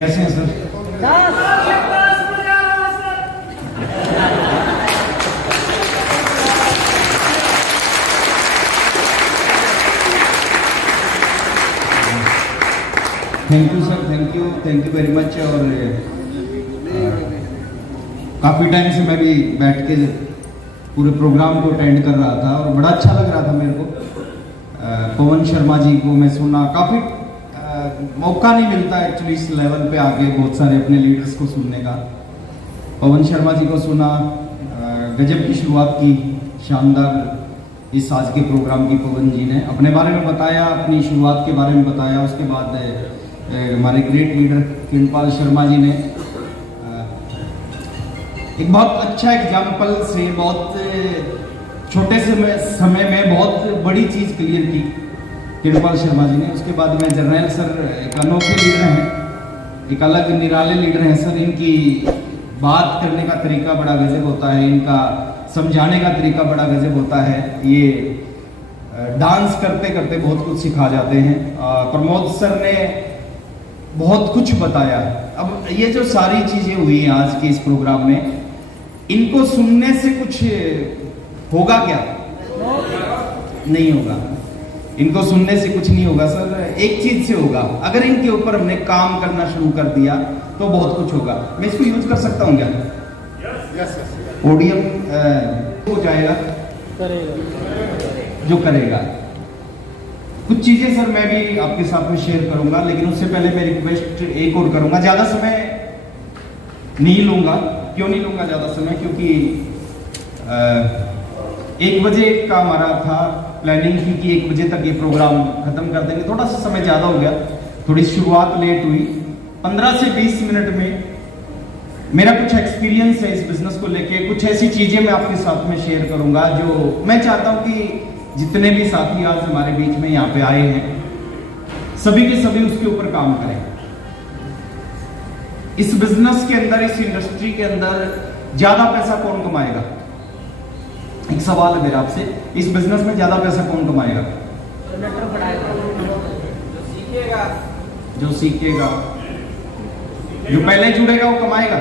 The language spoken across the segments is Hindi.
कैसे हैं sir? Thank you sir, thank you very much. और काफ़ी टाइम से मैं भी बैठ के पूरे प्रोग्राम को अटेंड कर रहा था और बड़ा अच्छा लग रहा था मेरे को। पवन शर्मा जी को मैं सुना, काफ़ी मौका नहीं मिलता एक्चुअली इस लेवल पे आके बहुत सारे अपने लीडर्स को सुनने का। पवन शर्मा जी को सुना, गजब की शुरुआत की, शानदार इस आज के प्रोग्राम की। पवन जी ने अपने बारे में बताया, अपनी शुरुआत के बारे में बताया। उसके बाद हमारे ग्रेट लीडर किरणपाल शर्मा जी ने एक बहुत अच्छा एग्जाम्पल से बहुत छोटे से समय में बहुत बड़ी चीज़ क्लियर की किरणपाल शर्मा जी ने। उसके बाद में जर्नैल सर एक अनोखे लीडर हैं, एक अलग निराले लीडर हैं सर। इनकी बात करने का तरीका बड़ा गजब होता है, इनका समझाने का तरीका बड़ा गजब होता है। ये डांस करते करते बहुत कुछ सिखा जाते हैं। प्रमोद सर ने बहुत कुछ बताया। अब ये जो सारी चीज़ें हुई हैं आज के इस प्रोग्राम में, इनको सुनने से कुछ होगा क्या? नहीं होगा। इनको सुनने से कुछ नहीं होगा सर, एक चीज से होगा, अगर इनके ऊपर हमने काम करना शुरू कर दिया तो बहुत कुछ होगा। मैं इसको यूज कर सकता हूँ क्या? यस। पोडियम हो जाएगा, करेगा जो करेगा। कुछ चीजें सर मैं भी आपके साथ में शेयर करूंगा, लेकिन उससे पहले मैं रिक्वेस्ट एक और करूंगा। ज्यादा समय नहीं लूंगा। क्यों नहीं लूंगा ज्यादा समय? क्योंकि 1 बजे का हमारा था, प्लानिंग थी कि 1 बजे तक ये प्रोग्राम खत्म कर देंगे। थोड़ा सा समय ज़्यादा हो गया, थोड़ी शुरुआत लेट हुई। 15 से 20 मिनट में मेरा कुछ एक्सपीरियंस है इस बिजनेस को लेके, कुछ ऐसी चीज़ें मैं आपके साथ में शेयर करूंगा जो मैं चाहता हूं कि जितने भी साथी आज हमारे बीच में यहाँ पे आए हैं, सभी के सभी उसके ऊपर काम करें। इस बिजनेस के अंदर, इस इंडस्ट्री के अंदर ज़्यादा पैसा कौन कमाएगा? एक सवाल है मेरा आपसे, इस बिजनेस में ज्यादा पैसा कौन कमाएगा? जो सीखेगा, जो पहले जुड़ेगा वो कमाएगा।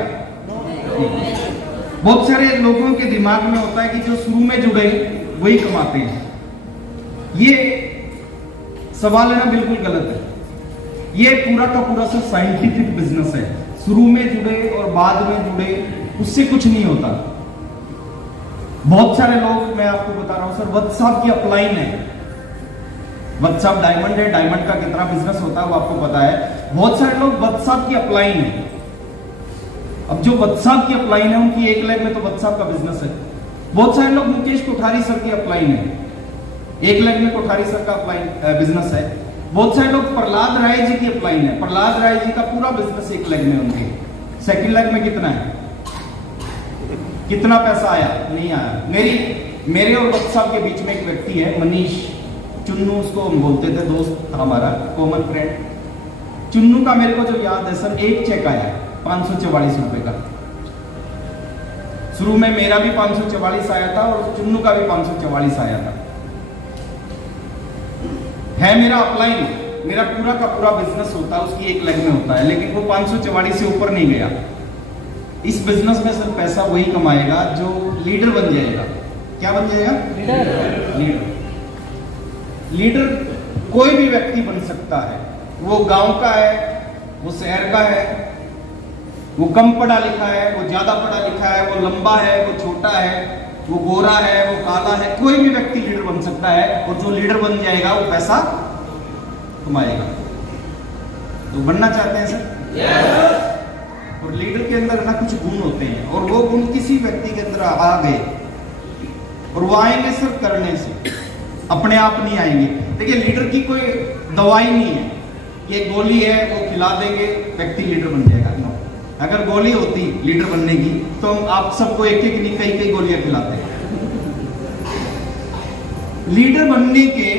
बहुत सारे लोगों के दिमाग में होता है कि जो शुरू में जुड़े वही कमाते हैं। ये सवाल है ना, बिल्कुल गलत है। ये पूरा का पूरा सा साइंटिफिक बिजनेस है। शुरू में जुड़े और बाद में जुड़े, उससे कुछ नहीं होता। बहुत सारे लोग, मैं आपको बता रहा हूं सर, वत्स साहब की अपलाइन है। वत्स साहब डायमंड है, डायमंड का कितना बिजनेस होता है वो आपको पता है। बहुत सारे लोग वत्स साहब की अपलाइन है। अब जो वत्स साहब की अपलाइन है उनकी 1 लाख में तो वत्स साहब का बिजनेस है। बहुत सारे लोग मुकेश कोठारी सर की अपलाइन है, 1 लाख में कोठारी सर का अपलाइन बिजनेस है। बहुत सारे लोग प्रहलाद राय जी की अपलाइन है, प्रहलाद राय जी का पूरा बिजनेस 1 लाख में उनके। 2 लाख में कितना है? कितना पैसा आया? नहीं आया। मेरे और वत्स साहब के बीच में एक व्यक्ति है, मनीष, चुन्नू उसको हम बोलते थे, दोस्त था हमारा, कॉमन फ्रेंड। चुन्नू का मेरे को जो याद है सर, एक चेक आया 544 रुपए का। शुरू में मेरा भी 544 आया था और चुन्नू का भी 544 आया था। है मेरा अपलाइन, मेरा पूरा का पूरा बिजनेस होता है उसकी 1 लाख में होता है, लेकिन वो 544 से ऊपर नहीं गया। इस बिजनेस में सर पैसा वही कमाएगा जो लीडर बन जाएगा। क्या बन जाएगा? लीडर कोई भी व्यक्ति बन सकता है। वो गांव का है, वो शहर का है, वो कम पढ़ा लिखा है, वो ज्यादा पढ़ा लिखा है, वो लंबा है, वो छोटा है, वो गोरा है, वो काला है, कोई भी व्यक्ति लीडर बन सकता है। और जो लीडर बन जाएगा वो पैसा कमाएगा। तो बनना चाहते हैं सर? yes. और लीडर के अंदर ना कुछ गुण होते हैं, और वो गुण किसी व्यक्ति के अंदर आ गए और वो आएंगे सिर्फ करने से, अपने आप नहीं आएंगे। देखिए, लीडर की कोई दवाई नहीं है, ये गोली है वो खिला देंगे व्यक्ति लीडर बन जाएगा। नो, अगर गोली होती लीडर बनने की तो हम आप सबको एक एक नहीं कई गोलियां खिलाते हैं। लीडर बनने के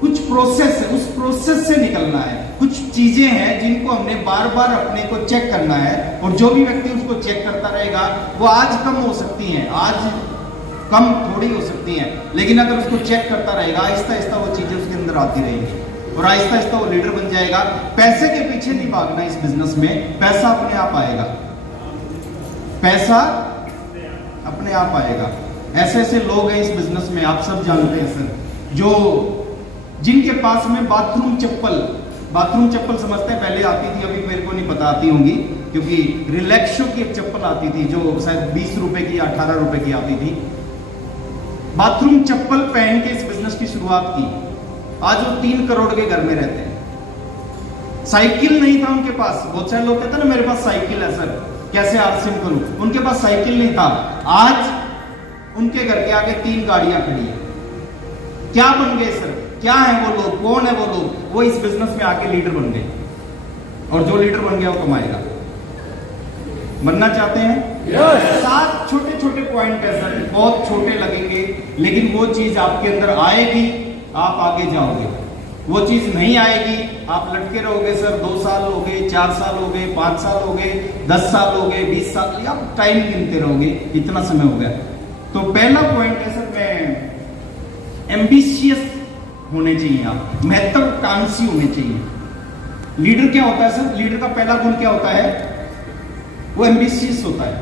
कुछ प्रोसेस है, उस प्रोसेस से निकलना है। कुछ चीजें हैं जिनको हमने बार बार अपने को चेक करना है, और जो भी व्यक्ति उसको चेक करता रहेगा वो आज कम हो सकती हैं, आज कम थोड़ी हो सकती हैं, लेकिन अगर उसको चेक करता रहेगा, आहिस्ता आहिस्ता वो चीजें उसके अंदर आती रहेंगी। और आहिस्ता आहिस्ता वो लीडर बन जाएगा। पैसे के पीछे नहीं भागना इस बिजनेस में, पैसा अपने आप आएगा, पैसा अपने आप आएगा। ऐसे ऐसे लोग हैं इस बिजनेस में, आप सब जानते हैं सर, जो जिनके पास में बाथरूम चप्पल समझते हैं, पहले आती थी, अभी मेरे को नहीं पता आती होंगी, क्योंकि रिलैक्सो की एक चप्पल आती थी जो शायद 20 रुपए की 18 रुपए की आती थी। बाथरूम चप्पल पहन के इस बिजनेस की शुरुआत की। आज वो 3 करोड़ के घर में रहते हैं। साइकिल नहीं था उनके पास, बहुत सारे लोग कहते हैं ना मेरे पास साइकिल है सर, कैसे आरसीएम करूं, उनके पास साइकिल नहीं था। आज उनके घर के आगे 3 गाड़ियां खड़ी है। क्या बन गए सर, क्या है वो लोग, कौन है वो लोग? वो इस बिजनेस में आके लीडर बन गए, और जो लीडर बन गया वो कमाएगा। बनना चाहते हैं? 7 छोटे छोटे पॉइंट है सर, बहुत छोटे लगेंगे, लेकिन वो चीज आपके अंदर आएगी, आप आगे जाओगे। वो चीज नहीं आएगी, आप लटके रहोगे सर। 2 साल हो गए, 4 साल हो गए, 5 साल हो गए, 10 साल हो गए, 20 साल, आप टाइम गिनते रहोगे, इतना समय हो गया। तो पहला पॉइंट है सर, मैं एम्बिशियस होने चाहिए, आप महत्वाकांक्षी होने चाहिए। लीडर क्या होता है सर? लीडर का पहला गुण क्या होता है? वो एम्बिशियस होता है,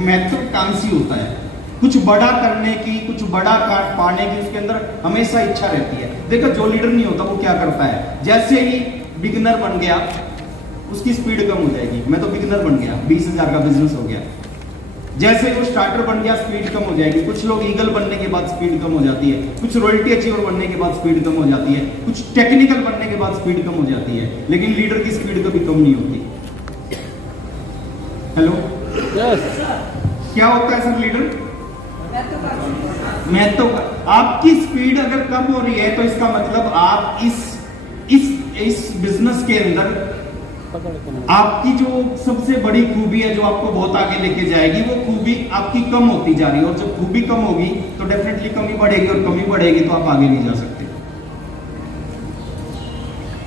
महत्वाकांक्षी होता है। कुछ बड़ा करने की, कुछ बड़ा पाने की उसके अंदर हमेशा इच्छा रहती है। देखो जो लीडर नहीं होता वो क्या करता है, जैसे ही बिगिनर बन गया उसकी स्पीड कम हो जाएगी। मैं तो बिगिनर बन गया, 20,000 का बिजनेस हो गया। जैसे वो स्टार्टर बन गया स्पीड कम हो जाएगी। कुछ लोग ईगल बनने के बाद स्पीड कम हो जाती है, कुछ रॉयल्टी अचीवर बनने के बाद स्पीड कम हो जाती है, कुछ टेक्निकल बनने के बाद स्पीड कम हो जाती है, लेकिन लीडर की स्पीड कभी कम नहीं होती। हेलो, क्या होता है सर लीडर? आपकी स्पीड अगर कम हो रही है तो इसका मतलब आप इस बिजनेस के अंदर आपकी जो सबसे बड़ी खूबी है, जो आपको बहुत आगे लेके जाएगी, वो खूबी आपकी कम होती जा रही है। और जब खूबी कम होगी तो डेफिनेटली कमी बढ़ेगी, और कमी बढ़ेगी तो आप आगे नहीं जा सकते।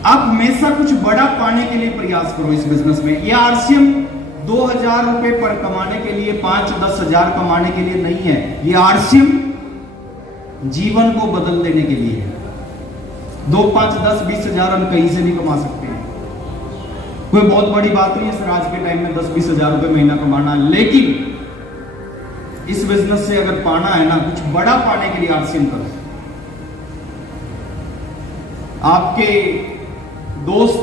आप हमेशा कुछ बड़ा पाने के लिए प्रयास करो इस बिजनेस में। ये आरसीएम 2,000 रुपए पर कमाने के लिए, 5-10 हजार कमाने के लिए नहीं है। ये आरसीएम जीवन को बदल देने के लिए है। 2, 5, 10, 20 हजार हम कहीं से नहीं कमा सकते हैं। कोई बहुत बड़ी बात नहीं है सर आज के टाइम में 10-20 हजार रुपए महीना कमाना, लेकिन इस बिजनेस से अगर पाना है ना, कुछ बड़ा पाने के लिए आरसीएम करो। आपके दोस्त,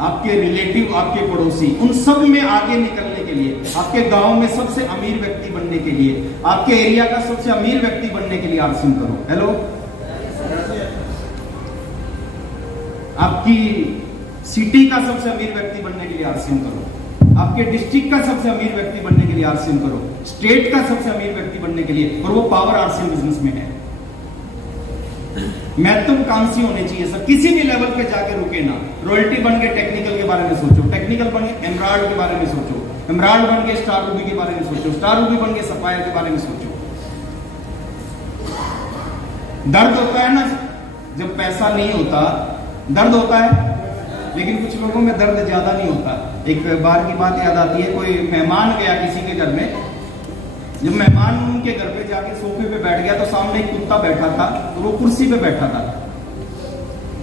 आपके रिलेटिव, आपके पड़ोसी, उन सब में आगे निकलने के लिए, आपके गांव में सबसे अमीर व्यक्ति बनने के लिए, आपके एरिया का सबसे अमीर व्यक्ति बनने के लिए आरसीएम करो। हेलो, आपकी सिटी का सबसे अमीर व्यक्ति बनने के लिए आरसीएम करो, आपके डिस्ट्रिक्ट का सबसे अमीर व्यक्ति बनने के लिए आरसीएम करो, स्टेट का सबसे अमीर व्यक्ति बनने के लिए, और वो पावर आरसीएम बिजनेस में है। महत्वाकांक्षी होने चाहिए सर, किसी भी लेवल पे जाके रुके ना। रॉयल्टी बन के टेक्निकल के बारे में सोचो, टेक्निकल बन के एमराल्ड के बारे में सोचो, एमराल्ड बन के स्टार रूबी के बारे में सोचो, स्टार रूबी बन के सफायर के बारे में सोचो। दर्द होता है ना जब पैसा नहीं होता, दर्द होता है, लेकिन कुछ लोगों में दर्द ज्यादा नहीं होता। एक बार की बात याद आती है, कोई मेहमान गया किसी के घर में। जब मेहमान उनके घर पे जाके सोफे पे बैठ गया तो सामने एक कुत्ता बैठा था, तो वो कुर्सी पे बैठा था,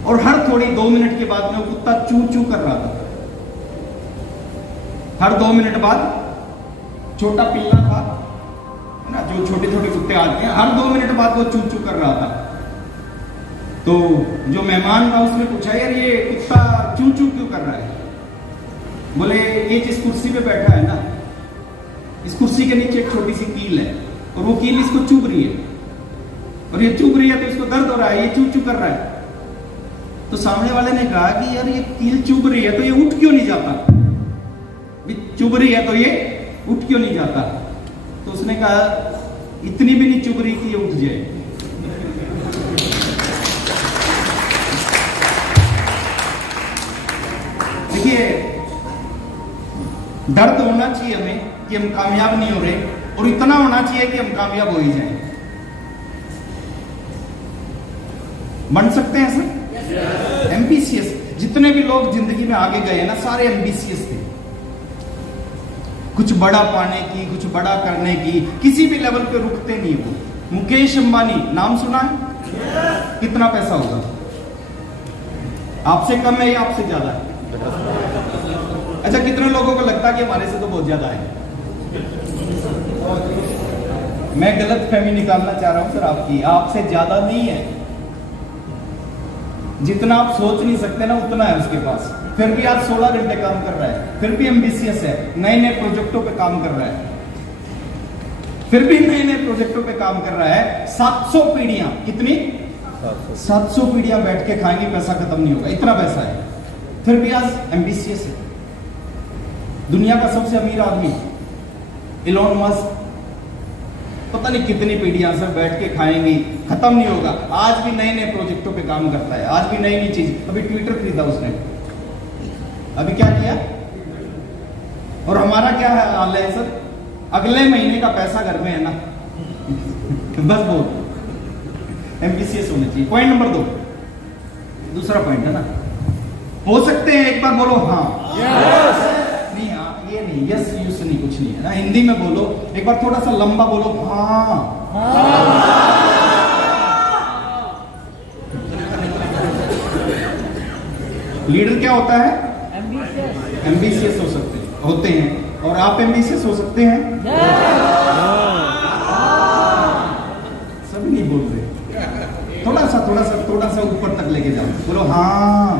और हर थोड़ी 2 मिनट के बाद में वो कुत्ता चू चू कर रहा था। हर 2 मिनट बाद, छोटा पिल्ला था ना, जो छोटे छोटे कुत्ते आते हैं, हर 2 मिनट बाद वो चू चू कर रहा था। तो जो मेहमान था उसने पूछा, यार ये कुत्ता चू चू क्यों कर रहा है? बोले ये जिस कुर्सी पे बैठा है ना, इस कुर्सी के नीचे एक छोटी सी कील है, और वो कील इसको चुभ रही है, और ये चुभ रही है तो इसको दर्द हो रहा है, ये चू चू कर रहा है। तो सामने वाले ने कहा कि यार ये कील चुभ रही है तो ये उठ क्यों नहीं जाता? चुभ रही है तो ये उठ क्यों नहीं जाता? तो उसने कहा इतनी भी नहीं चुभ रही कि ये उठ जाए। देखिए, दर्द होना चाहिए हमें कि हम कामयाब नहीं हो रहे, और इतना होना चाहिए कि हम कामयाब हो ही जाएं। बन सकते हैं सर? एम्बिशियस, जितने भी लोग जिंदगी में आगे गए ना, सारे एम्बिशियस थे। कुछ बड़ा पाने की, कुछ बड़ा करने की, किसी भी लेवल पे रुकते नहीं वो। मुकेश अंबानी नाम सुना है? कितना पैसा होगा? आपसे कम है या आपसे ज्यादा है? अच्छा, कितने लोगों को लगता है कि हमारे से तो बहुत ज्यादा है? मैं गलत फहमी निकालना चाह रहा हूं सर आपकी, आपसे ज्यादा नहीं है। जितना आप सोच नहीं सकते ना उतना है उसके पास। फिर भी आज 16 घंटे काम कर रहा है, फिर भी एम्बिशियस है, नए नए प्रोजेक्टों पे काम कर रहा है, फिर भी नए नए प्रोजेक्टों पे काम कर रहा है। 700 पीढ़ियां, कितनी? 700 पीढ़ियां बैठ के खाएंगे, पैसा खत्म नहीं होगा, इतना पैसा है। फिर भी आज एम्बिशियस है। दुनिया का सबसे अमीर आदमी इलॉन मस्क, पता नहीं कितनी पीढ़ियां सर बैठ के खाएंगी, खत्म नहीं होगा। आज भी नए नए प्रोजेक्टों पे काम करता है, आज भी नई नई चीज। अभी ट्विटर खरीदा उसने, अभी क्या किया? और हमारा क्या हाल है सर? अगले महीने का पैसा घर में है ना। बस बहुत एम्बिशियस होने चाहिए। पॉइंट नंबर 2, दूसरा पॉइंट है ना, हो सकते हैं, एक बार बोलो हाँ। yes. नहीं, हाँ ये नहीं, यस यूस नहीं, कुछ नहीं है ना। हिंदी में बोलो, एक बार थोड़ा सा लंबा बोलो, हाँ। लीडर क्या होता है? एम्बिशियस होते हैं। और आप एम्बिशियस हो सकते हैं? सब नहीं बोल रहे, थोड़ा सा ऊपर तक लेके जाओ, बोलो हाँ।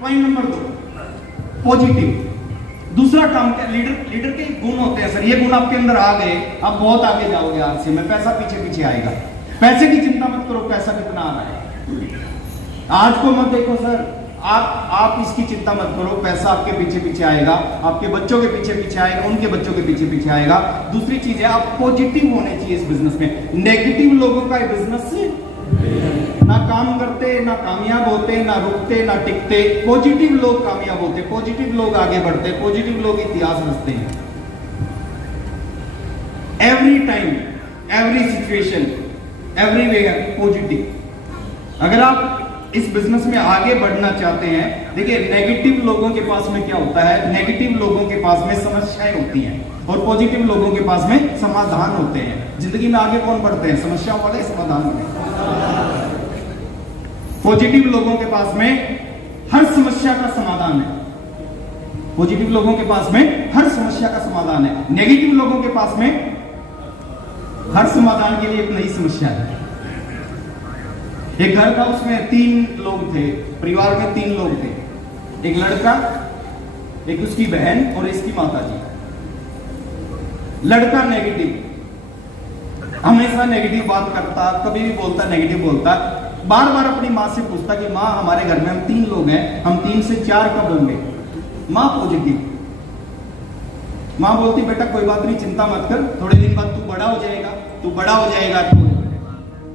Point number 2, positive. दूसरा काम क्या? लीडर के गुण होते हैं सर। ये गुण आपके अंदर आ गए, आप बहुत आगे जाओगे आज से। मैं पैसा पीछे पीछे आएगा, पैसे की चिंता मत करो, पैसा कितना आ रहा है आज को मत देखो सर, आप इसकी चिंता मत करो, पैसा आपके पीछे पीछे आएगा, आपके बच्चों के पीछे पीछे आएगा, उनके बच्चों के पीछे पीछे आएगा। दूसरी चीज है, आप पॉजिटिव होने चाहिए इस बिजनेस में। नेगेटिव लोगों का बिजनेस से ना काम करते, ना कामयाब होते, ना रुकते, ना टिकते। पॉजिटिव लोग कामयाब होते, पॉजिटिव लोग आगे बढ़ते, पॉजिटिव लोग इतिहास रचते हैं। Every time, every situation, everywhere positive. अगर आप इस बिजनेस में आगे बढ़ना चाहते हैं, देखिए नेगेटिव लोगों के पास में क्या होता है? नेगेटिव लोगों के पास में समस्याएं होती हैं और पॉजिटिव लोगों के पास में समाधान होते हैं। जिंदगी में आगे कौन बढ़ते हैं? समस्याओं वाले, समाधान वाले। पॉजिटिव लोगों के पास में हर समस्या का समाधान है। पॉजिटिव लोगों के पास में हर समस्या का समाधान है। नेगेटिव लोगों के पास में हर समाधान के लिए एक नई समस्या है। एक घर था, उसमें 3 लोग थे, परिवार में 3 लोग थे, एक लड़का, एक उसकी बहन और इसकी माता जी। लड़का नेगेटिव, हमेशा नेगेटिव बात करता, कभी भी बोलता नेगेटिव बोलता, बार बार अपनी माँ से पूछता कि माँ हमारे घर में हम 3 लोग हैं, हम 3 से 4 कब होंगे? माँ पॉजिटिव। माँ बोलती बेटा कोई बात नहीं, चिंता मत कर, थोड़े दिन बाद तू बड़ा हो जाएगा, तू बड़ा हो जाएगा तो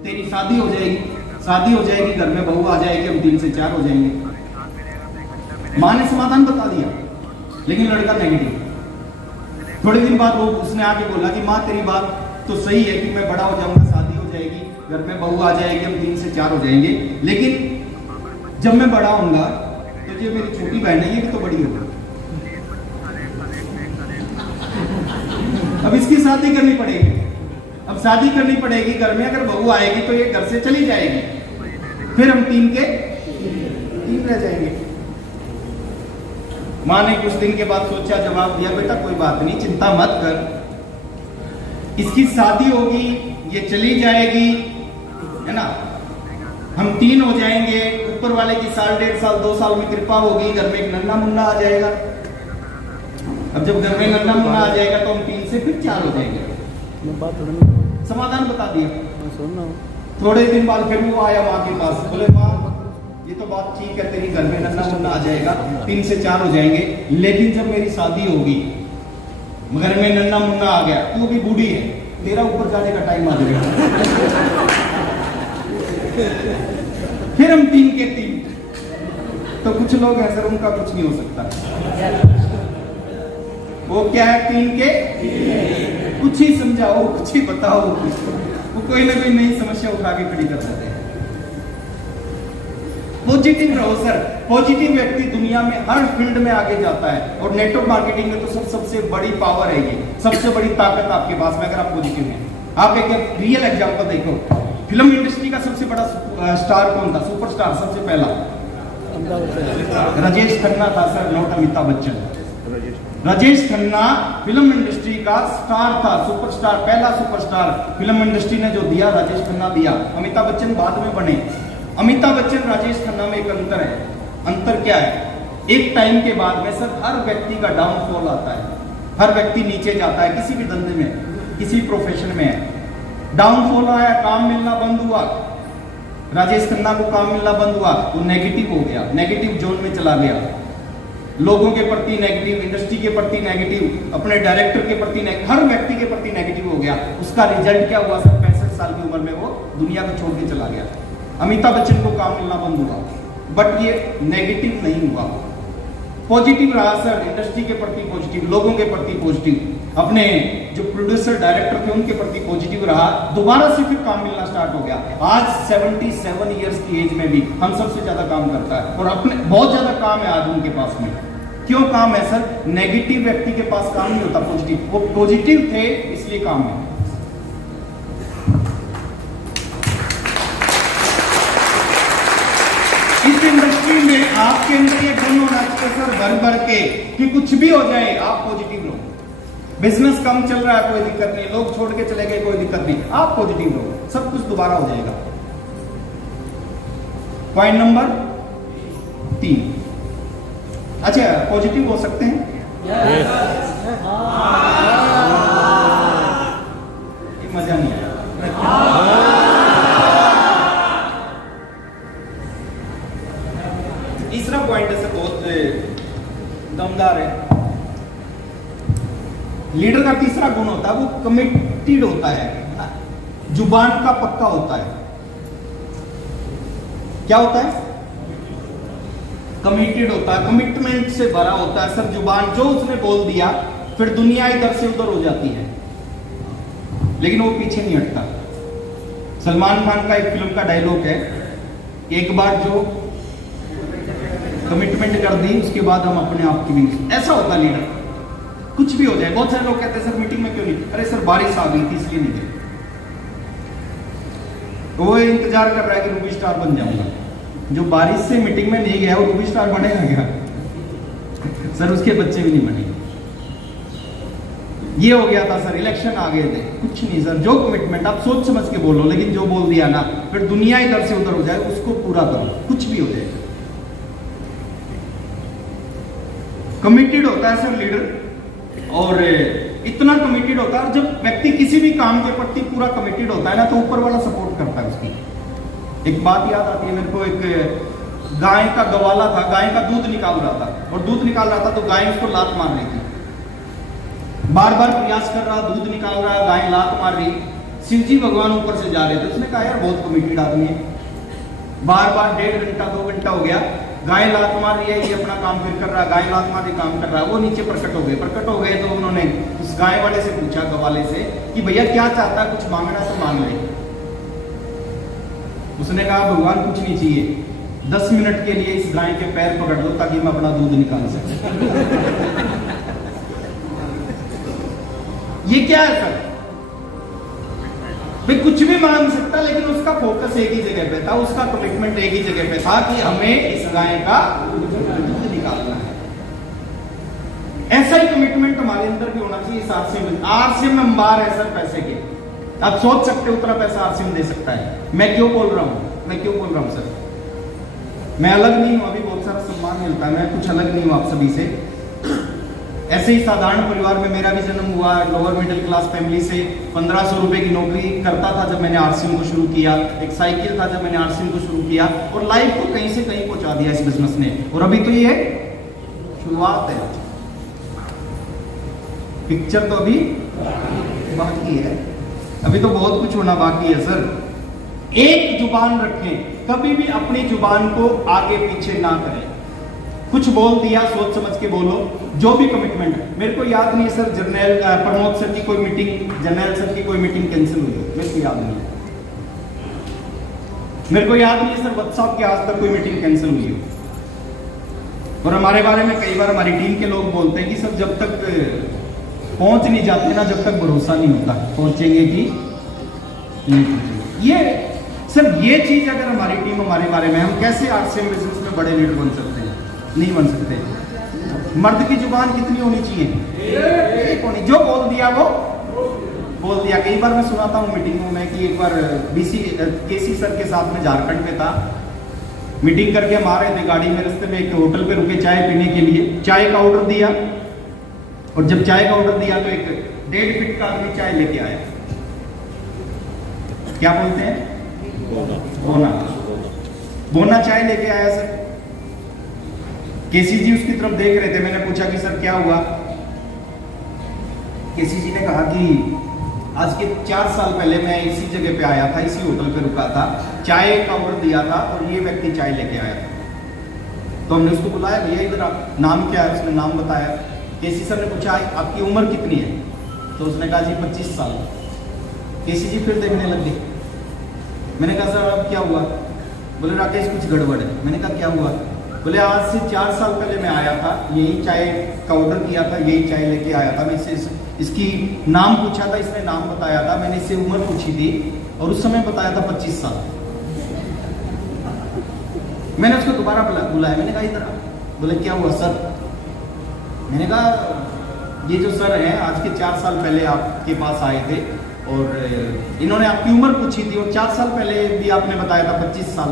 तेरी शादी हो जाएगी, शादी हो जाएगी, घर में बहू आ जाएगी, हम 3 से 4 हो जाएंगे। माँ ने समाधान बता दिया, लेकिन लड़का नेगेटिव। थोड़े दिन बाद वो उसने आके बोला कि माँ तेरी बात तो सही है कि मैं बड़ा हो जाऊंगा, शादी हो जाएगी, घर में बहू आ जाएगी, हम 3 से 4 हो जाएंगे, लेकिन जब मैं बड़ा होऊंगा तो जो मेरी छोटी बहन है ये भी तो बड़ी होगी, अब इसकी शादी करनी पड़ेगी। अब शादी करनी पड़ेगी, घर में अगर बहू आएगी तो ये घर से चली जाएगी, फिर हम 3 के 3 रह जाएंगे। माँ ने कुछ दिन के बाद सोचा, जवाब दिया बेटा कोई बात नहीं, चिंता मत कर, इसकी शादी होगी, ये चली जाएगी, है ना, हम 3 हो जाएंगे, ऊपर वाले की 1.5 साल 2 साल में कृपा होगी, घर में एक नन्ना मुन्ना आ जाएगा। अब जब घर में नन्ना मुन्ना आ जाएगा तो हम 3 से फिर 4 हो जाएंगे। समाधान बता दिया। थोड़े दिन बाद फिर वो आया माँ के पास, बोले माँ ये तो बात ठीक है, तेरी घर में नन्ना मुन्ना आ जाएगा, 3 से 4 हो जाएंगे, लेकिन जब मेरी शादी होगी, घर में नन्ना मुन्ना आ गया, तू भी बूढ़ी है, तेरा ऊपर जाने का टाइम आ जाएगा, फिर हम 3 के 3। तो कुछ लोग हैं सर, उनका कुछ नहीं हो सकता। वो क्या है? 3 के 3। कुछ ही समझाओ, कुछ ही बताओ, वो कोई ना कोई नई समस्या उठा के खड़ी कर देते हैं। पॉजिटिव रहो सर। पॉजिटिव व्यक्ति दुनिया में हर फील्ड में आगे जाता है, और नेटवर्क मार्केटिंग में तो सबसे बड़ी पावर है, ये सबसे बड़ी ताकत आपके पास में, अगर आप पॉजिटिव हैं। आप एक रियल एग्जांपल देखो, फिल्म इंडस्ट्री का सबसे बड़ा स्टार कौन था, सुपरस्टार सबसे पहला? राजेश खन्ना था sir, not Amitabh Bachchan. Rajesh Khanna film industry का स्टार था, सुपरस्टार, पहला सुपरस्टार फिल्म इंडस्ट्री ने जो दिया, राजेश खन्ना दिया। अमिताभ बच्चन बाद में बने। अमिताभ बच्चन, राजेश खन्ना में एक अंतर है। अंतर क्या है? एक टाइम के बाद में सर हर व्यक्ति का डाउनफॉल आता है, हर व्यक्ति नीचे जाता है, किसी भी धंधे में, किसी प्रोफेशन में है। डाउनफॉल आया, काम मिलना बंद हुआ। राजेश खन्ना को काम मिलना बंद हुआ तो नेगेटिव हो गया, नेगेटिव जोन में चला गया। लोगों के प्रति नेगेटिव, इंडस्ट्री के प्रति नेगेटिव, अपने डायरेक्टर के प्रति नेगेटिव, हर व्यक्ति के प्रति नेगेटिव हो गया। उसका रिजल्ट क्या हुआ सर? 65 साल की उम्र में वो दुनिया को छोड़ के चला गया। अमिताभ बच्चन को काम मिलना बंद हुआ, बट ये नेगेटिव नहीं हुआ, पॉजिटिव रहा सर। इंडस्ट्री के प्रति पॉजिटिव, लोगों के प्रति पॉजिटिव, अपने जो प्रोड्यूसर डायरेक्टर थे उनके प्रति पॉजिटिव रहा। दोबारा से फिर काम मिलना स्टार्ट हो गया। आज 77 इयर्स की एज में भी हम सबसे ज्यादा काम करता है और अपने बहुत ज्यादा काम है आज उनके पास में। क्यों काम है सर? नेगेटिव व्यक्ति के पास काम नहीं होता, पॉजिटिव। वो पॉजिटिव थे इसलिए काम है। इस इंडस्ट्री में आपके अंदर ये गुण होना चाहिए सर, भर भर के, कि कुछ भी हो जाए आप पॉजिटिव रहो। बिजनेस कम चल रहा है कोई दिक्कत नहीं, लोग छोड़ के चले गए कोई दिक्कत नहीं, आप पॉजिटिव रहो, सब कुछ दोबारा हो जाएगा। Point number 3। अच्छा, पॉजिटिव हो सकते हैं? मजा नहीं आया। तीसरा पॉइंट है, बहुत दमदार है। लीडर का तीसरा गुण होता है वो कमिटेड होता है, जुबान का पक्का होता है। क्या होता है? कमिटेड होता है, कमिटमेंट से भरा होता है सर। जुबान जो उसने बोल दिया फिर दुनिया इधर से उधर हो जाती है, लेकिन वो पीछे नहीं हटता। सलमान खान का एक फिल्म का डायलॉग है, एक बार जो कमिटमेंट कर दी उसके बाद हम अपने आप की भी। ऐसा होता है लीडर, कुछ भी हो जाए। बहुत सारे लोग कहते हैं सर मीटिंग में क्यों नहीं? अरे सर बारिश आ गई थी इसलिए नहीं गए। वो इंतजार कर रहा है कि रूबी स्टार बन जाऊंगा। जो बारिश से मीटिंग में नहीं गया वो रूबी स्टार बनेगा क्या? सर उसके बच्चे भी नहीं बने। ये हो गया था सर, इलेक्शन आ गए थे, कुछ नहीं सर। जो कमिटमेंट आप सोच समझ के बोलो, लेकिन जो बोल दिया ना फिर दुनिया इधर से उधर हो जाए, उसको पूरा करो, कुछ भी हो जाए। कमिटेड होता है सर लीडर, और इतना कमिटेड होता है। जब व्यक्ति किसी भी काम के प्रति पूरा कमिटेड होता है ना, तो ऊपर वाला सपोर्ट करता है उसकी। एक बात याद आती है मेरे को, एक गाय का गवाला था, गाय का दूध निकाल रहा था, और दूध निकाल रहा था तो गाय उसको लात मार रही थी। बार बार प्रयास कर रहा, दूध निकाल रहा, गाय लात मार रही। शिव जी भगवान ऊपर से जा रहे थे, उसने कहा यार बहुत कमिटेड आदमी है। बार बार 1.5 घंटा 2 घंटा हो गया, गाय लात मार रही है, ये अपना काम फिर कर रहा है, गाय लात मार रही काम कर रहा है। वो नीचे प्रकट हो गए तो उन्होंने उस गाय वाले से पूछा, गवाले से, कि भैया क्या चाहता है, कुछ मांगना तो मांग ले। उसने कहा भगवान कुछ नहीं चाहिए, 10 मिनट के लिए इस गाय के पैर पकड़ दो ताकि मैं अपना दूध निकाल सकूं। ये क्या है सर? भाई कुछ भी मांग सकता, लेकिन उसका फोकस एक ही जगह पे था, उसका कमिटमेंट एक ही जगह पे था कि हमें इस गाय का दूध निकालना है। ऐसा ही कमिटमेंट हमारे अंदर भी होना चाहिए। इस आरसीएम में अंबार है सर पैसे के, आप सोच सकते हो उतना पैसा आरसीएम दे सकता है। मैं क्यों बोल रहा हूं सर? मैं अलग नहीं हूं, अभी बहुत सारा सम्मान मिलता है, मैं कुछ अलग नहीं हूं आप सभी से। ऐसे ही साधारण परिवार में मेरा भी जन्म हुआ, लोअर मिडिल क्लास फैमिली से। 1500 रुपए की नौकरी करता था जब मैंने आरसीएम को शुरू किया, एक साइकिल था जब मैंने आरसीएम को शुरू किया, और लाइफ को कहीं से कहीं पहुंचा दिया इस बिजनेस ने। और अभी तो ये शुरुआत है, पिक्चर तो अभी बाकी है, अभी तो बहुत कुछ होना बाकी है सर। एक जुबान रखें, कभी भी अपनी जुबान को आगे पीछे ना करें। कुछ बोल दिया सोच समझ के बोलो, जो भी कमिटमेंट है। मेरे को याद नहीं है सर जर्नल प्रमोद सर की कोई मीटिंग, जर्नल सर की कोई मीटिंग कैंसिल हुई हो, मेरे को याद नहीं है। मेरे को याद नहीं है सर व्हाट्सएप की आज तक कोई मीटिंग कैंसिल हुई हो। और हमारे बारे में कई बार हमारी टीम के लोग बोलते हैं कि सर जब तक पहुंच नहीं जाते ना, जब तक भरोसा नहीं होता पहुंचेंगे कि नहीं पहुंचेंगे। ये सर ये चीज अगर हमारी टीम हमारे बारे में, हम कैसे आरसीएम बिजनेस में बड़े लीडर बन सकते हैं? नहीं बन सकते। मर्द की जुबान कितनी होनी चाहिए? एक होनी। जो बोल दिया वो बोल दिया। कई बार मैं सुनाता हूँ मीटिंगों में कि एक बार केसी सर के साथ में झारखंड में था, मीटिंग करके हम आ रहे थे गाड़ी में, रास्ते में एक होटल पे रुके चाय पीने के लिए। चाय का ऑर्डर दिया, और जब चाय का ऑर्डर दिया तो एक 1.5 फीट का आदमी चाय लेके आया। क्या बोलते हैं? बोना। बोना चाय लेके आया सर। केसी जी उसकी तरफ देख रहे थे। मैंने पूछा कि सर क्या हुआ? केसी जी ने कहा कि आज के 4 साल पहले मैं इसी जगह पे आया था, इसी होटल पे रुका था, चाय का ऑर्डर दिया था और ये व्यक्ति चाय लेके आया था। तो हमने उसको बुलाया, भैया इधर आप, नाम क्या है? उसने नाम बताया। केसी सर ने पूछा आपकी उम्र कितनी है? तो उसने कहा जी 25 साल। केसी जी फिर देखने लग गए। मैंने कहा सर अब क्या हुआ? बोले राकेश कुछ गड़बड़ है। मैंने कहा क्या हुआ? बोले आज से 4 साल पहले मैं आया था, यही चाय का ऑर्डर किया था, यही चाय लेके आया था। मैं इससे इसकी नाम पूछा था, इसने नाम बताया था, मैंने इससे उम्र पूछी थी और उस समय बताया था 25 साल। मैंने उसको दोबारा बुलाया। मैंने कहा इधर। बोले क्या हुआ सर? मैंने कहा ये जो सर हैं आज के 4 साल पहले आपके पास आए थे और इन्होंने आपकी उम्र पूछी थी और 4 साल पहले भी आपने बताया था 25 साल,